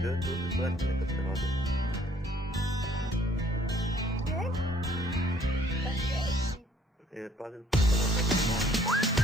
2, tu puoi mettere queste cose. Che? Perché? Puzzle.